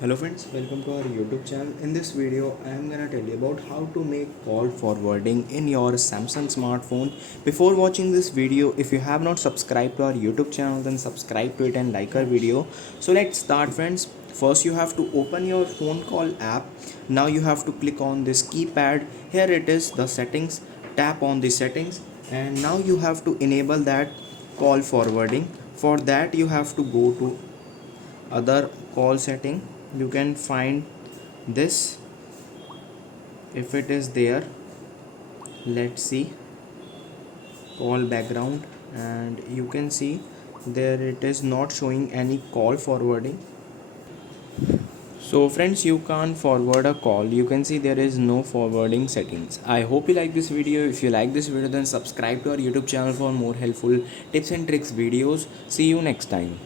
Hello friends, welcome to our YouTube channel. In this video, I am gonna tell you about how to make call forwarding in your Samsung smartphone. Before watching this video, if you have not subscribed to our YouTube channel, then subscribe to it and like our video. So let's start friends. First you have to open your phone call app. Now you have to click on this keypad. Here it is, the settings. Tap on the settings and now you have to enable that call forwarding. For that you have to go to other call setting. You can find this if it is there. Let's see call background, and you can see there it is not showing any call forwarding. So friends, you can't forward a call. You can see there is no forwarding settings. I hope you like this video. If you like this video, then subscribe to our YouTube channel for more helpful tips and tricks videos. See you next time.